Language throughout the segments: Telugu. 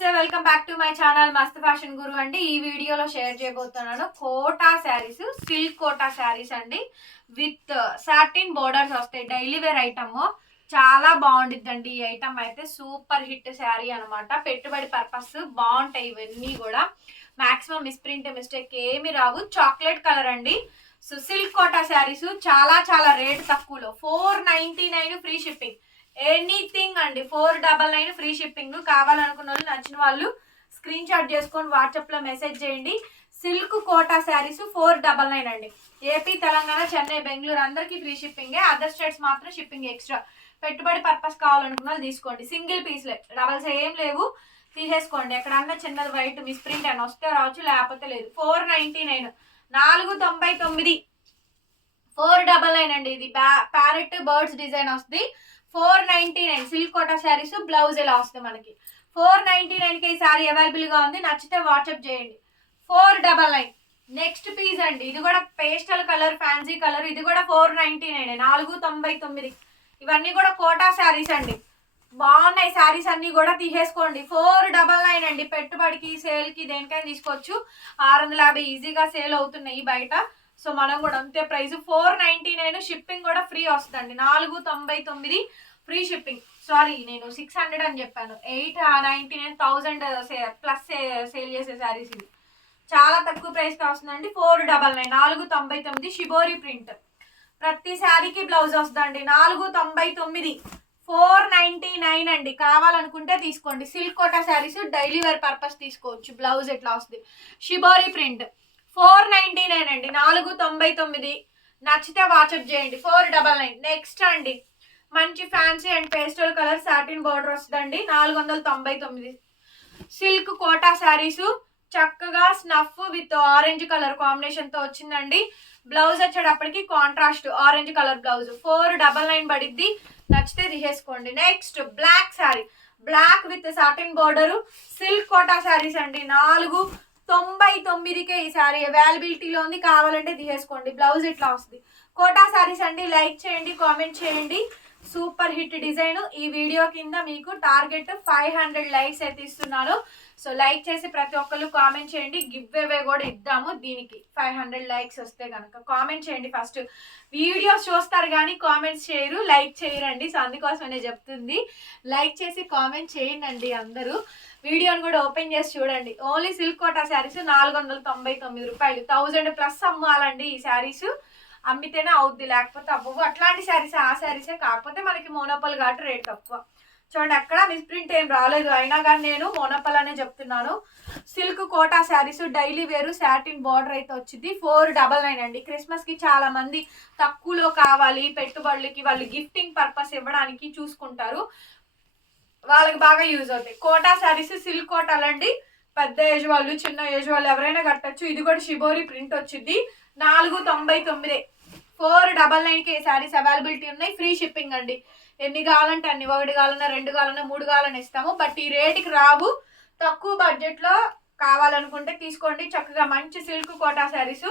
నమస్తే, welcome back to my channel Mast Fashion Guru అండి. ఈ వీడియోలో షేర్ చేయబోతున్నాను కోటా శారీస్, సిల్క్ కోటా శారీస్ అండి. విత్ సాటిన్ బోర్డర్స్ వస్తాయి. డైలీ వేర్ ఐటమ్ చాలా బాగుండిద్దండి. ఈ ఐటమ్ అయితే సూపర్ హిట్ శారీ అనమాట. పెట్టుబడి పర్పస్ బాగుంటాయి ఇవన్నీ కూడా. మాక్సిమం మిస్ప్రింట్ మిస్టేక్ ఏమి రావు. చాక్లెట్ కలర్ అండి. సో సిల్క్ కోటా శారీస్ చాలా చాలా రేట్ తక్కువలో 499 ఫ్రీ షిప్పింగ్. ఎనీథింగ్ అండి 499 ఫ్రీ షిప్పింగ్. కావాలనుకున్న వాళ్ళు, నచ్చిన వాళ్ళు స్క్రీన్ షాట్ చేసుకొని వాట్సాప్ లో మెసేజ్ చేయండి. సిల్క్ కోటా శారీస్ 499 అండి. ఏపీ, తెలంగాణ, చెన్నై, బెంగళూరు అందరికి ఫ్రీ షిప్పింగే. అదర్ స్టేట్స్ మాత్రం షిప్పింగ్ ఎక్స్ట్రా. పెట్టుబడి పర్పస్ కావాలనుకున్న వాళ్ళు తీసుకోండి. సింగిల్ పీస్లే, డబల్స్ ఏం లేవు, తీసేసుకోండి. ఎక్కడన్నా చిన్నది వైట్ మిస్ప్రింట్ అని వస్తే రావచ్చు, లేకపోతే లేదు. 499, 499, 499 అండి. ఇది ప్యారెట్ బర్డ్స్ డిజైన్ వస్తుంది. 499 సిల్క్ కోటా శారీస్. బ్లౌజ్ ఇలా వస్తుంది మనకి. 499కి ఈ శారీ అవైలబుల్ గా ఉంది. నచ్చితే వాట్సాప్ చేయండి. 499 నెక్స్ట్ పీస్ అండి. ఇది కూడా పేస్టల్ కలర్, ఫ్యాన్సీ కలర్. ఇది కూడా 499, 499. ఇవన్నీ కూడా కోటా శారీస్ అండి. బాగున్నాయి శారీస్ అన్ని కూడా, తీసేసుకోండి. 499 అండి. పెట్టుబడికి, సేల్ కి, దేనికైనా తీసుకోవచ్చు. 650 ఈజీగా సేల్ అవుతున్నాయి బయట. సో మనం కూడా అంతే ప్రైస్ 499. షిప్పింగ్ కూడా ఫ్రీ వస్తుందండి. 499 ఫ్రీ షిప్పింగ్. సారీ, నేను 600 అని చెప్పాను. 899,1000 ప్లస్ సేల్ చేసే శారీస్ ఇది. చాలా తక్కువ ప్రైస్ కి వస్తుందండి. 499, 499 షిబోరి ప్రింట్. ప్రతి శారీకి బ్లౌజ్ వస్తుందండి. 499, 499 అండి. కావాలనుకుంటే తీసుకోండి. Silk Kota sarees daily wear purpose తీసుకోవచ్చు. బ్లౌజ్ ఎట్లా వస్తుంది, షిబోరి ప్రింట్. 499 అండి. 499. నచ్చితే వాట్సాప్ చేయండి. 499. నెక్స్ట్ అండి, మంచి fancy and pastel colour satin border వస్తుందండి. 499 సిల్క్ కోటా శారీస్. చక్కగా snuff with orange colour combination తో వచ్చిందండి. బ్లౌజ్ వచ్చేటప్పటికి కాంట్రాస్ట్ ఆరెంజ్ కలర్ బ్లౌజ్. 499 పడిద్ది. నచ్చితే తీసేసుకోండి. Next black sari, black with satin border silk Kota saris అండి. 499కే ఈ శారీ అవైలబిలిటీలో ఉంది. కావాలంటే తీసేసుకోండి. బ్లౌజ్ ఇట్లా వస్తుంది. కోటా శారీస్ అండి. లైక్ చేయండి, కామెంట్ చేయండి. Super hit design. ఈ వీడియో కింద మీకు టార్గెట్ 500 లైక్స్ అయితే ఇస్తున్నాను. సో లైక్ చేసి ప్రతి ఒక్కరు కామెంట్ చేయండి. గివ్ అవే కూడా ఇద్దాము దీనికి. 500 లైక్స్ వస్తే కనుక కామెంట్ చేయండి. ఫస్ట్ వీడియోస్ చూస్తారు కానీ కామెంట్స్ చేయరు, లైక్ చేయరండి. సో అందుకోసమనే చెప్తుంది, లైక్ చేసి కామెంట్ చేయండి అందరూ. వీడియోని కూడా ఓపెన్ చేసి చూడండి. ఓన్లీ సిల్క్ కోటా శారీస్ 499 రూపాయలు. 1000 ప్లస్ అమ్మాలండి ఈ శారీస్. అమ్మితేనే అవుద్ది, లేకపోతే అవ్వవు. అట్లాంటి శారీస్ ఆ శారీసే, కాకపోతే మనకి మోనోపల్ కాబట్టి రేట్ తక్కువ. చూడండి, అక్కడ మిస్ప్రింట్ ఏం రాలేదు. అయినా కానీ నేను మోనోపల్ అనే చెప్తున్నాను. సిల్క్ కోటా శారీస్ డైలీ వేరు సాటిన్ బార్డర్ అయితే వచ్చింది. 499 అండి. క్రిస్మస్ కి చాలా మంది తక్కువలో కావాలి, పెట్టుబడులకి, వాళ్ళు గిఫ్టింగ్ పర్పస్ ఇవ్వడానికి చూసుకుంటారు, వాళ్ళకి బాగా యూజ్ అవుతాయి. కోటా శారీస్ సిల్క్ కోటాలండి. పెద్ద ఏజ్ వాళ్ళు, చిన్న ఏజ్ వాళ్ళు ఎవరైనా కట్టచ్చు. ఇది కూడా షిబోరి ప్రింట్ వచ్చింది. 499, 499కి శారీస్ అవైలబిలిటీ ఉన్నాయి. ఫ్రీ షిప్పింగ్ అండి. ఎన్ని కావాలంటే అన్ని, 1 కావాలన్నా, 2 కావాలన్నా, 3 కావాలన్నా ఇస్తాము. బట్ ఈ రేటుకి రావు. తక్కువ బడ్జెట్ లో కావాలనుకుంటే తీసుకోండి. చక్కగా మంచి సిల్క్ కోటా శారీస్.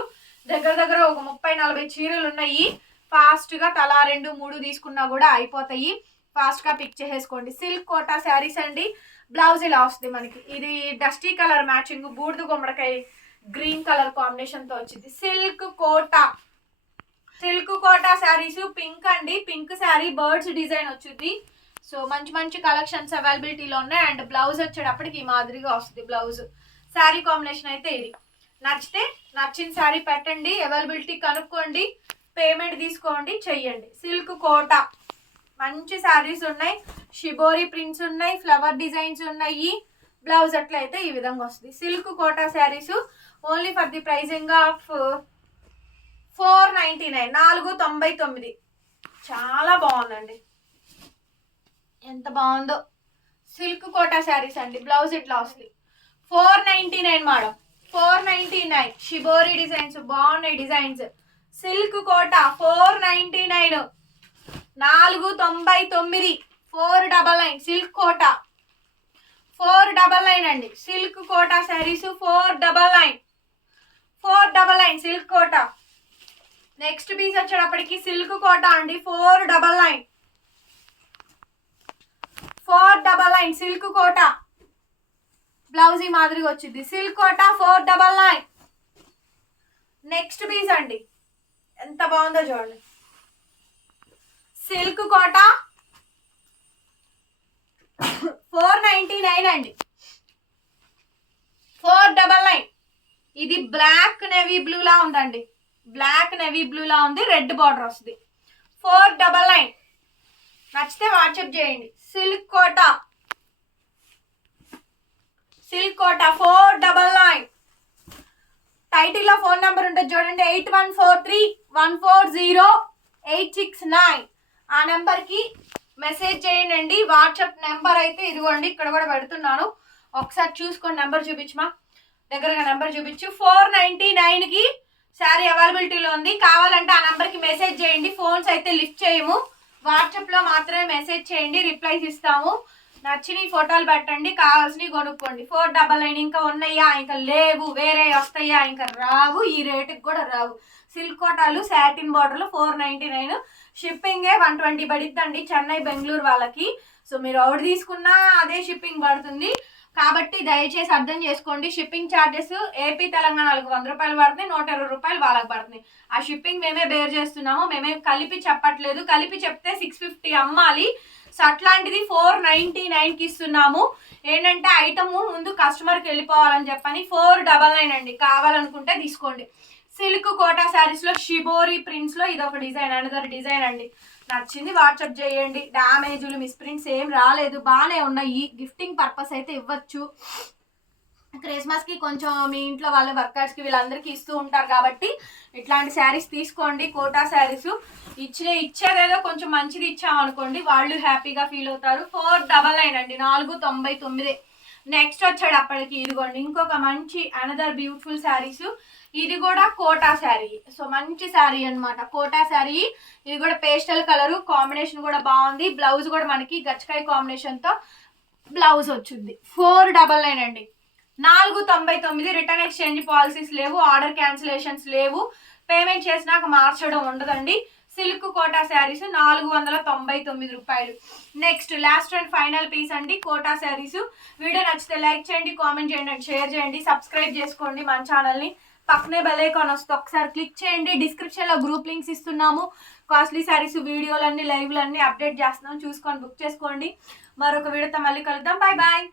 దగ్గర దగ్గర ఒక 30-40 చీరలు ఉన్నాయి. ఫాస్ట్ గా తలా 2-3 తీసుకున్నా కూడా అయిపోతాయి. ఫాస్ట్ గా పిక్ చేసేసుకోండి. సిల్క్ కోటా శారీస్ అండి. బ్లౌజ్ ఇలా వస్తుంది మనకి. ఇది డస్టీ కలర్ మ్యాచింగ్, బూడిద గుమ్మడికాయ గ్రీన్ కలర్ కాంబినేషన్ తో వచ్చింది. Silk Kota, silk Kota saris. Pink అండి. పింక్ శారీ బర్డ్స్ డిజైన్ వచ్చింది. సో మంచి మంచి కలెక్షన్స్ అవైలబిలిటీలో ఉన్నాయి. అండ్ బ్లౌజ్ వచ్చేటప్పటికి ఈ మాదిరిగా వస్తుంది బ్లౌజ్. శారీ కాంబినేషన్ అయితే ఇది. నచ్చితే నచ్చిన శారీ పెట్టండి, అవైలబిలిటీ కనుక్కోండి, పేమెంట్ తీసుకోండి, చెయ్యండి. సిల్క్ కోటా మంచి శారీస్ ఉన్నాయి. షిబోరి ప్రింట్స్ ఉన్నాయి, ఫ్లవర్ డిజైన్స్ ఉన్నాయి. బ్లౌజ్ అట్లయితే ఈ విధంగా వస్తుంది. Silk Kota saris only for the pricing of 499, 499. చాలా బాగుందండి, ఎంత బాగుందో. సిల్క్ కోటా శారీస్ అండి. బ్లౌజ్ ఇట్లా వస్తుంది. 499 మేడం, 499. షిబోరి డిజైన్స్ బాగున్నాయి. Designs silk Kota 499, 499, 499 silk Kota. 499 అండి. Silk Kota saris 499, 499 silk Kota. Next piece వచ్చేటప్పటికి సిల్క్ కోటా అండి. 499, 499 సిల్క్ కోటా. బ్లౌజ్ ఈ మాదిరిగా వచ్చింది. సిల్క్ కోటా 499. నెక్స్ట్ పీస్ అండి, ఎంత బాగుందో చూడండి. సిల్క్ కోటా 499 అండి, 499. ఇది బ్లాక్ నెవీ బ్లూ లా ఉందండి, బ్లాక్ నెవీ బ్లూ లా ఉంది, రెడ్ బార్డర్ వస్తుంది. 499. నచ్చితే వాట్సాప్ చేయండి. సిల్క్ కోటా 499. టైటిల్లో ఫోన్ నెంబర్ ఉంటుంది చూడండి, 8143140869. ఆ నెంబర్కి మెసేజ్ చేయండి. వాట్సాప్ నెంబర్ అయితే ఇదిగోండి, ఇక్కడ కూడా పెడుతున్నాను, ఒకసారి చూసుకోండి. నెంబర్ చూపించమా, దగ్గరగా నెంబర్ చూపించు. 499కి శారీ అవైలబిలిటీలో ఉంది. కావాలంటే ఆ నెంబర్కి మెసేజ్ చేయండి. ఫోన్స్ అయితే లిఫ్ట్ చేయము, వాట్సాప్లో మాత్రమే మెసేజ్ చేయండి, రిప్లైస్ ఇస్తాము. నచ్చిన ఫోటోలు పెట్టండి, కావాల్సినవి కొనుక్కోండి. 499. ఇంకా ఉన్నాయా, ఇంకా లేవు, వేరే వస్తాయా, ఇంకా రావు, ఈ రేటుకి కూడా రావు. సిల్క్ కోటాలు సాటిన్ బార్డర్లు 499. షిప్పింగే 120 పడిద్దండి చెన్నై బెంగళూరు వాళ్ళకి. సో మీరు ఎవరు తీసుకున్నా అదే షిప్పింగ్ పడుతుంది, కాబట్టి దయచేసి అర్థం చేసుకోండి. షిప్పింగ్ ఛార్జెస్ ఏపీ తెలంగాణలకు 100 రూపాయలు పడుతున్నాయి, 120 రూపాయలు వాళ్ళకి పడుతున్నాయి. ఆ షిప్పింగ్ మేమే బేర్ చేస్తున్నాము, మేమే కలిపి చెప్పట్లేదు. కలిపి చెప్తే 650 అమ్మాలి. సో అట్లాంటిది 499కి ఇస్తున్నాము. ఏంటంటే ఐటమ్ ముందు కస్టమర్కి వెళ్ళిపోవాలని చెప్పని 499 అండి. కావాలనుకుంటే తీసుకోండి. సిల్క్ కోటా శారీస్లో షిబోరి ప్రింట్స్లో ఇది ఒక డిజైన్, అనదర్ డిజైన్ అండి. నచ్చింది వాట్సాప్ చేయండి. డ్యామేజులు మిస్ప్రింట్స్ ఏం రాలేదు, బాగానే ఉన్నాయి. గిఫ్టింగ్ పర్పస్ అయితే ఇవ్వచ్చు. క్రిస్మస్కి కొంచెం మీ ఇంట్లో వాళ్ళ వర్కర్స్కి వీళ్ళందరికీ ఇస్తూ ఉంటారు కాబట్టి ఇట్లాంటి శారీస్ తీసుకోండి. కోటా శారీస్ ఇచ్చేదేదో కొంచెం మంచిది ఇచ్చామనుకోండి, వాళ్ళు హ్యాపీగా ఫీల్ అవుతారు. 499 అండి, 499. నెక్స్ట్ వచ్చాడు అప్పటికి ఇదిగోండి ఇంకొక మంచి అనదర్ బ్యూటిఫుల్ శారీస్. ఇది కూడా కోటా శారీ, సో మంచి శారీ అనమాట, కోటా శారీ. ఇది కూడా పేస్టల్ కలరు, కాంబినేషన్ కూడా బాగుంది. బ్లౌజ్ కూడా మనకి గచ్చకాయ కాంబినేషన్తో బ్లౌజ్ వచ్చింది. 499 అండి, 499. రిటర్న్ ఎక్స్చేంజ్ పాలసీస్ లేవు, ఆర్డర్ క్యాన్సిలేషన్స్ లేవు, పేమెంట్ చేసినాక మార్చడం ఉండదండి. సిల్క్ కోటా శారీస్ 499 రూపాయలు. Next last and final piece అండి, కోటా శారీస్. వీడియో నచ్చితే లైక్ చేయండి, కామెంట్ చేయండి అండ్ షేర్ చేయండి. సబ్స్క్రైబ్ చేసుకోండి మన ఛానల్ని. పక్కనే బెల్ ఐకాన్ వస్తే ఒకసారి క్లిక్ చేయండి. డిస్క్రిప్షన్లో గ్రూప్ లింక్స్ ఇస్తున్నాము. కాస్ట్లీ శారీస్ వీడియోలన్నీ లైవ్లన్నీ అప్డేట్ చేస్తున్నాం, చూసుకొని బుక్ చేసుకోండి. మరొక వీడియోతో మళ్ళీ కలుద్దాం. Bye bye.